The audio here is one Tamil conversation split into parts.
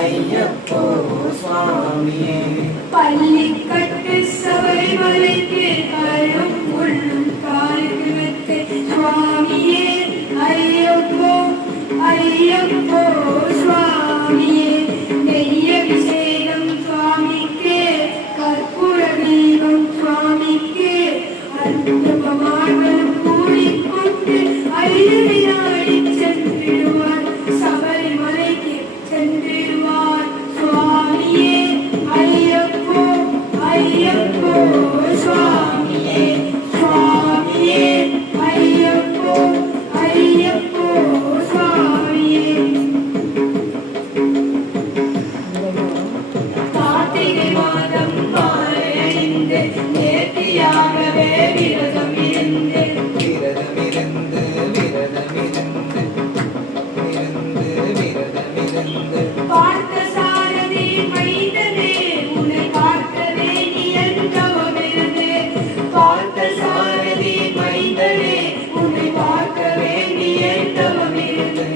ஐயப்போ சுவாமியே. பள்ளிக்கட்டு சபரிமலைக்கு கரும் உள்ளும் காலுக்கு மெத்தை சுவாமியே ஐயப்போ ஐயப்போ சுவாமியே. நெய்யபிஷேகம் சுவாமிக்கு கற்பூர தீபம் சுவாமிக்கு அற்புதமார்களும் கூடிக்கொண்டு ஐயனை நாடி சென்றிடுவார் சபரிமலைக்கு சென்றிடுவார் சுவாமியே ஐயப்போ ஐயப்போ சுவாமியே சுவாமியே ஐயப்போ ஐயப்போ சுவாமியே. கார்த்திகை மாதம் மாலை அணிந்து நேர்த்தியாகவே விரதம் இருந்து பார்த்த சாரதி மைந்தனே உன்னை பார்க்கவே நீ என்றவமிருந்து. பார்த்த சாரதி மைந்தனே உன்னை பார்க்கவே நீ என்றவமிருந்து.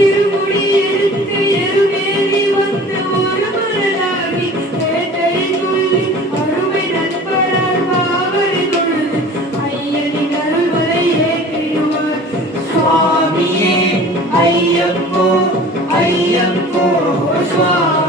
இருமுடி எடுத்து எருமேலி வந்து ஒரு மலராகி வேட்டை துள்ளி அருமை நண்பரால் பாவனை தொழுது ஐயனின் அருள்வரை ஏற்றிடுவார் சுவாமியே ஐயப்போ ஐயப்போ சுவாமி.